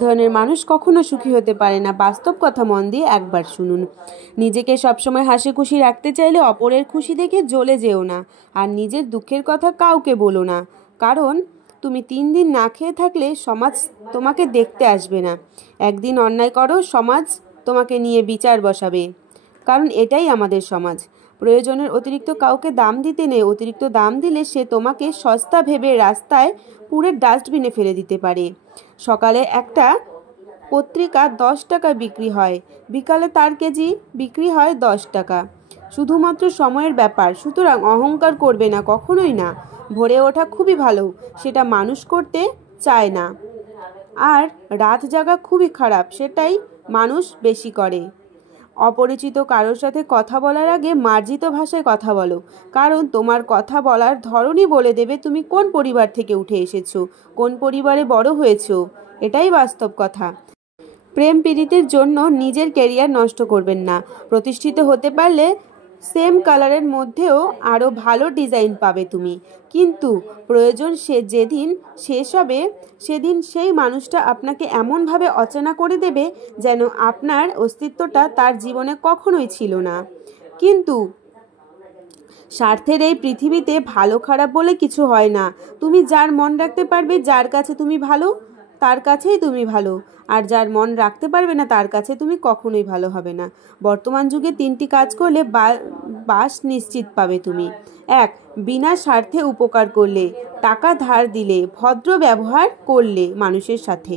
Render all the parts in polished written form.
ধরনের মানুষ কখনো সুখী হতে পারে না। বাস্তব কথা মন দিয়ে একবার শুনুন। নিজেকে সবসময় হাসি খুশি রাখতে চাইলে অপরের খুশি দেখে জ্বলে যেও না, আর নিজের দুঃখের কথা কাউকে বলো না, কারণ তুমি 3 দিন না খেয়ে থাকলে সমাজ তোমাকে দেখতে আসবে না। একদিন অন্যায় করো, সমাজ তোমাকে নিয়ে বিচার বসাবে, কারণ এটাই আমাদের সমাজ। প্রয়োজনের অতিরিক্ত কাউকে দাম দিতে নেই। অতিরিক্ত দাম দিলে সে তোমাকে সস্তা ভেবে রাস্তায় পুরো ডাস্টবিনে ফেলে দিতে পারে। সকালে একটা পত্রিকা 10 টাকায় বিক্রি হয়, বিকালে তার কেজি বিক্রি হয় 10 টাকা। শুধুমাত্র সময়ের ব্যাপার, সুতরাং অহংকার করবে না, কখনোই না। ভোরে ওঠা খুবই ভালো, সেটা মানুষ করতে চায় না। আর রাত জাগা খুবই খারাপ, সেটাই মানুষ বেশি করে। অপরিচিত কারোর সাথে কথা বলার আগে মার্জিত ভাষায় কথা বলো, কারণ তোমার কথা বলার ধরনই বলে দেবে তুমি কোন পরিবার থেকে উঠে এসেছো, কোন পরিবারে বড় হয়েছো। এটাই বাস্তব কথা। প্রেম প্রীতির জন্য নিজের ক্যারিয়ার নষ্ট করবেন না। প্রতিষ্ঠিত হতে পারলে সেম কালারের মধ্যেও আরও ভালো ডিজাইন পাবে তুমি, কিন্তু প্রয়োজন যেদিন শেষ হবে সেদিন সেই মানুষটা আপনাকে এমনভাবে অচেনা করে দেবে যেন আপনার অস্তিত্বটা তার জীবনে কখনোই ছিল না। কিন্তু স্বার্থের এই পৃথিবীতে ভালো খারাপ বলে কিছু হয় না। তুমি যার মন রাখতে পারবে, যার কাছে তুমি ভালো, তার কাছেই তুমি ভালো, আর যার মন রাখতে পারবে না তার কাছে তুমি কখনোই ভালো হবে না। বর্তমান যুগে 3টি কাজ করলে বাস নিশ্চিত পাবে তুমি। 1. বিনা স্বার্থে উপকার করলে, টাকা ধার দিলে, ভদ্র ব্যবহার করলে মানুষের সাথে।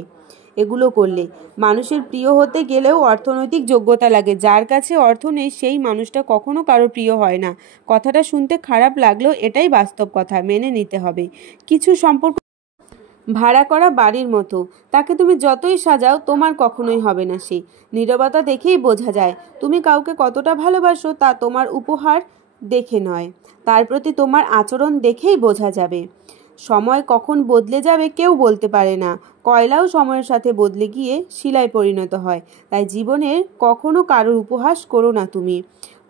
এগুলো করলে মানুষের প্রিয় হতে গেলেও অর্থনৈতিক যোগ্যতা লাগে। যার কাছে অর্থ নেই সেই মানুষটা কখনো কারো প্রিয় হয় না। কথাটা শুনতে খারাপ লাগলেও এটাই বাস্তব কথা, মেনে নিতে হবে। কিছু সম্পর্ক ভাড়া করা বাড়ির মতো, তাকে তুমি যতই সাজাও তোমার কখনোই হবে না সে। নীরবতা দেখেই বোঝা যায় তুমি কাউকে কতটা ভালোবাসো, তা তোমার উপহার দেখে নয়, তার প্রতি তোমার আচরণ দেখেই বোঝা যাবে। সময় কখন বদলে যাবে কেউ বলতে পারে না। কয়লাও সময়ের সাথে বদলে গিয়ে শিলায় পরিণত হয়। তাই জীবনের কখনো কারোর উপহাস করো না তুমি।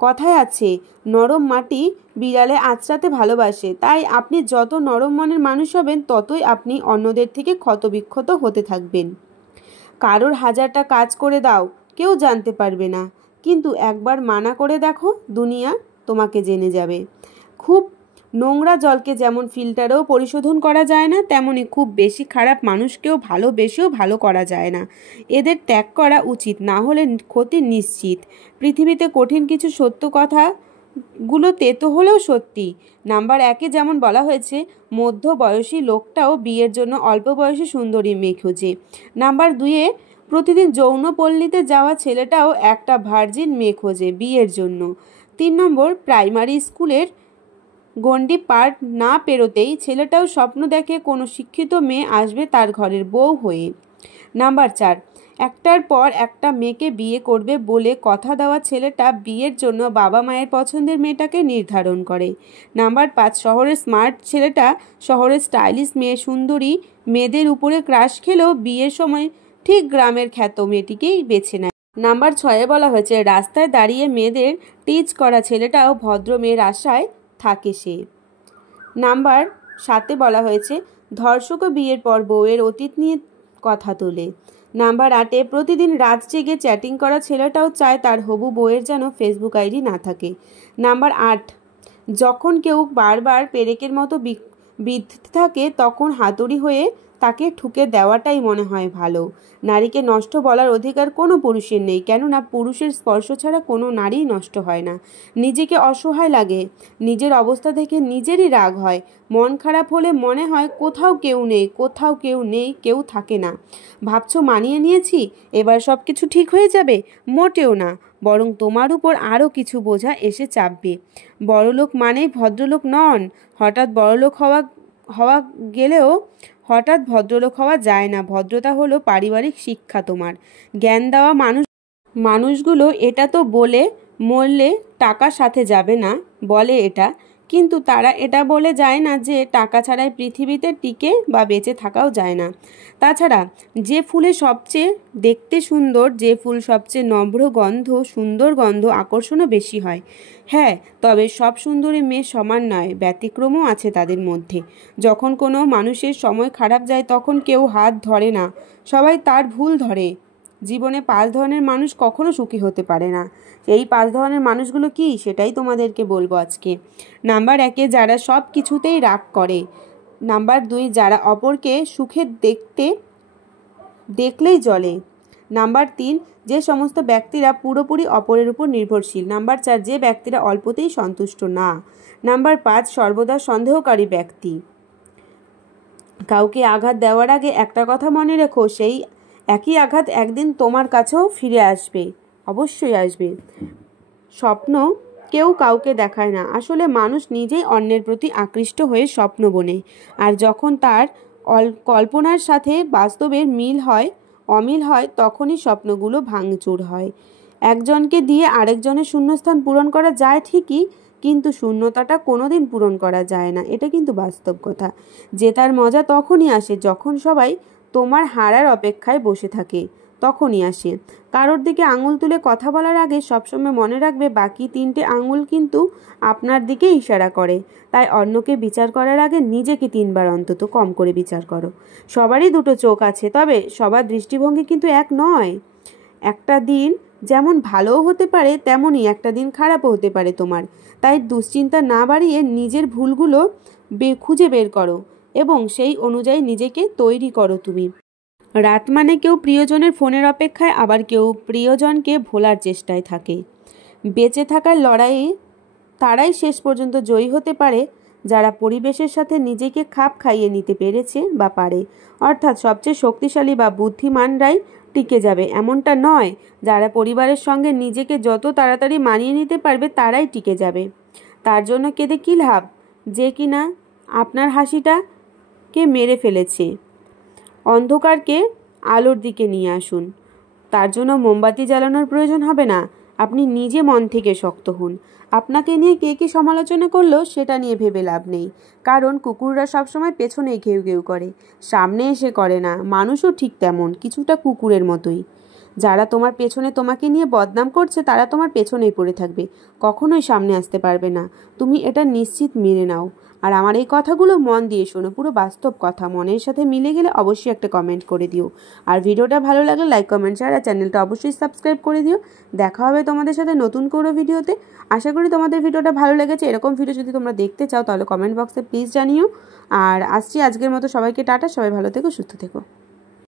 কথায় আছে, নরম মাটি বিড়ালে আঁচড়াতে ভালোবাসে। তাই আপনি যত নরম মনের মানুষ হবেন ততই আপনি অন্যদের থেকে ক্ষতবিক্ষত হতে থাকবেন। কারোর 1000টা কাজ করে দাও, কেউ জানতে পারবে না, কিন্তু একবার মানা করে দেখো, দুনিয়া তোমাকে জেনে যাবে। খুব নোংরা জলকে যেমন ফিল্টারেও পরিশোধন করা যায় না, তেমনি খুব বেশি খারাপ মানুষকেও ভালোবেসেও ভালো করা যায় না। এদের ত্যাগ করা উচিত, না হলে ক্ষতি নিশ্চিত। পৃথিবীতে কঠিন কিছু সত্য কথাগুলো তেতো হলেও সত্যি। নাম্বার 1-এ যেমন বলা হয়েছে, মধ্য বয়সী লোকটাও বিয়ের জন্য অল্প বয়সী সুন্দরী মেয়ে খোঁজে। নাম্বার 2-এ প্রতিদিন যৌনপল্লীতে যাওয়া ছেলেটাও একটা ভার্জিন মেয়ে খোঁজে বিয়ের জন্য। 3 নম্বর, প্রাইমারি স্কুলের গণ্ডি পার না পেরোতেই ছেলেটাও স্বপ্ন দেখে কোনো শিক্ষিত মেয়ে আসবে তার ঘরের বউ হয়ে। নাম্বার 4, একটার পর একটা মেয়েকে বিয়ে করবে বলে কথা দেওয়া ছেলেটা বিয়ের জন্য বাবা মায়ের পছন্দের মেয়েটাকে নির্ধারণ করে। নাম্বার 5, শহরের স্মার্ট ছেলেটা শহরের স্টাইলিশ মেয়ে সুন্দরী মেয়েদের উপরে ক্রাশ খেলেও বিয়ের সময় ঠিক গ্রামের খ্যাত মেয়েটিকেই বেছে নেয়। নাম্বার 6-এ বলা হয়েছে, রাস্তায় দাঁড়িয়ে মেয়েদের টিচ করা ছেলেটাও ভদ্র মেয়ের আশায় থাকে সে। নাম্বার 7-এ বলা হয়েছে, ধর্ষকও বিয়ের পর বউয়ের অতীত নিয়ে কথা তোলে। নাম্বার 8-এ প্রতিদিন রাত জেগে চ্যাটিং করা ছেলেটাও চায় তার হবু বউয়ের যেন ফেসবুক আইডি না থাকে। নাম্বার 8, যখন কেউ বারবার পেরেকের মতো বিঁধতে থাকে তখন হাতুড়ি হয়ে তাকে ঠুকে দেওয়াটাই মনে হয় ভালো। নারীকে নষ্ট বলার অধিকার কোনো পুরুষের নেই, কেননা পুরুষের স্পর্শ ছাড়া কোনো নারী নষ্ট হয় না। নিজেকে অসহায় লাগে, নিজের অবস্থা দেখে নিজেরই রাগ হয়। মন খারাপ হলে মনে হয় কোথাও কেউ নেই, কোথাও কেউ নেই, কেউ থাকে না। ভাবছো মানিয়ে নিয়েছি, এবার সব কিছু ঠিক হয়ে যাবে? মোটেও না, বরং তোমার উপর আরও কিছু বোঝা এসে চাপবে। বড়লোক মানেই ভদ্রলোক নন। হঠাৎ বড়লোক হওয়া গেলেও হঠাৎ ভদ্রলোক হওয়া যায় না। ভদ্রতা হলো পারিবারিক শিক্ষা। তোমার জ্ঞান দেওয়া মানুষগুলো এটা তো বলে মরলে টাকা সাথে যাবে না বলে এটা, কিন্তু তারা এটা বলে যায় না যে টাকা ছাড়াই পৃথিবীতে টিকে বা বেঁচে থাকাও যায় না। তাছাড়া যে ফুলে সবচেয়ে দেখতে সুন্দর, যে ফুল সবচেয়ে নম্র গন্ধ, সুন্দর গন্ধ, আকর্ষণও বেশি হয়। হ্যাঁ, তবে সব সুন্দরী মেয়ে সমান নয়, ব্যতিক্রমও আছে তাদের মধ্যে। যখন কোনো মানুষের সময় খারাপ যায় তখন কেউ হাত ধরে না, সবাই তার ভুল ধরে। জীবনে 5 ধরনের মানুষ কখনো সুখী হতে পারে না। এই 5 ধরনের মানুষগুলো কি, সেটাই তোমাদেরকে বলবো আজকে। নাম্বার 1, যারা সব কিছুতেই রাগ করে। নাম্বার 2, যারা অপরকে সুখে দেখলেই জ্বলে। নাম্বার 3, যে সমস্ত ব্যক্তিরা পুরোপুরি অপরের উপর নির্ভরশীল। নাম্বার 4, যে ব্যক্তিরা অল্পতেই সন্তুষ্ট না। নাম্বার 5, সর্বদা সন্দেহকারী ব্যক্তি। কাউকে আঘাত দেওয়ার আগে একটা কথা মনে রেখো, সেই একই আঘাত একদিন তোমার কাছেও ফিরে আসবে, অবশ্যই আসবে। স্বপ্ন কেউ কাউকে দেখায় না, আসলে মানুষ নিজেই অন্যের প্রতি আকৃষ্ট হয়ে স্বপ্ন বোনে। আর যখন তার কল্পনার সাথে বাস্তবের অমিল হয় তখনই স্বপ্নগুলো ভাঙচুর হয়। একজনকে দিয়ে আরেকজনের শূন্যস্থান পূরণ করা যায় ঠিকই, কিন্তু শূন্যতাটা কোনোদিন পূরণ করা যায় না, এটা কিন্তু বাস্তব কথা। জেতার মজা তখনই আসে যখন সবাই তোমার হারার অপেক্ষায় বসে থাকে, তখনই আসে। কারোর দিকে আঙুল তুলে কথা বলার আগে সবসময় মনে রাখবে বাকি 3টে আঙুল কিন্তু আপনার দিকে ইশারা করে। তাই অন্যকে বিচার করার আগে নিজেকে 3বার অন্তত কম করে বিচার করো। সবারই 2টো চোখ আছে, তবে সবার দৃষ্টিভঙ্গি কিন্তু এক নয়। একটা দিন যেমন ভালোও হতে পারে, তেমনই একটা দিন খারাপও হতে পারে তোমার। তাই দুশ্চিন্তা না বাড়িয়ে নিজের ভুলগুলো খুঁজে বের করো এবং সেই অনুযায়ী নিজেকে তৈরি করো তুমি। রাত মানে কেউ প্রিয়জনের ফোনের অপেক্ষায়, আবার কেউ প্রিয়জনকে ভোলার চেষ্টায় থাকে। বেঁচে থাকার লড়াইয়ে তারাই শেষ পর্যন্ত জয়ী হতে পারে যারা পরিবেশের সাথে নিজেকে খাপ খাইয়ে নিতে পেরেছে বা পারে। অর্থাৎ সবচেয়ে শক্তিশালী বা বুদ্ধিমানরাই টিকে যাবে এমনটা নয়, যারা পরিবারের সঙ্গে নিজেকে যত তাড়াতাড়ি মানিয়ে নিতে পারবে তারাই টিকে যাবে। তার জন্য কেঁদে কী লাভ, যে কিনা আপনার হাসিটাকে মেরে ফেলেছে। অন্ধকারকে আলোর দিকে নিয়ে আসুন। তার জন্য মোমবাতি জ্বালানোর প্রয়োজন হবে না, আপনি নিজে মন থেকে শক্ত হন। আপনাকে নিয়ে কে কী সমালোচনা করলো সেটা নিয়ে ভেবে লাভ নেই, কারণ কুকুররা সবসময় পেছনেই ঘেউ ঘেউ করে, সামনে এসে করে না। মানুষও ঠিক তেমন, কিছুটা কুকুরের মতোই। যারা তোমার পেছনে তোমাকে নিয়ে বদনাম করছে তারা তোমার পেছনেই পড়ে থাকবে, কখনোই সামনে আসতে পারবে না। তুমি এটা নিশ্চিত মেনে নাও। আর আমার এই কথাগুলো মন দিয়ে শোনো, পুরো বাস্তব কথা, মনের সাথে মিলে গেলে অবশ্যই একটা কমেন্ট করে দিও। আর ভিডিওটা ভালো লাগলে লাইক, কমেন্ট, শেয়ার আর চ্যানেলটা অবশ্যই সাবস্ক্রাইব করে দিও। দেখা হবে তোমাদের সাথে নতুন কোনো ভিডিওতে। আশা করি তোমাদের ভিডিওটা ভালো লেগেছে। এরকম ভিডিও যদি তোমরা দেখতে চাও তাহলে কমেন্ট বক্সে প্লিজ জানিও। আর আজকের মতো সবাইকে টাটা, সবাই ভালো থেকো, সুস্থ থেকো।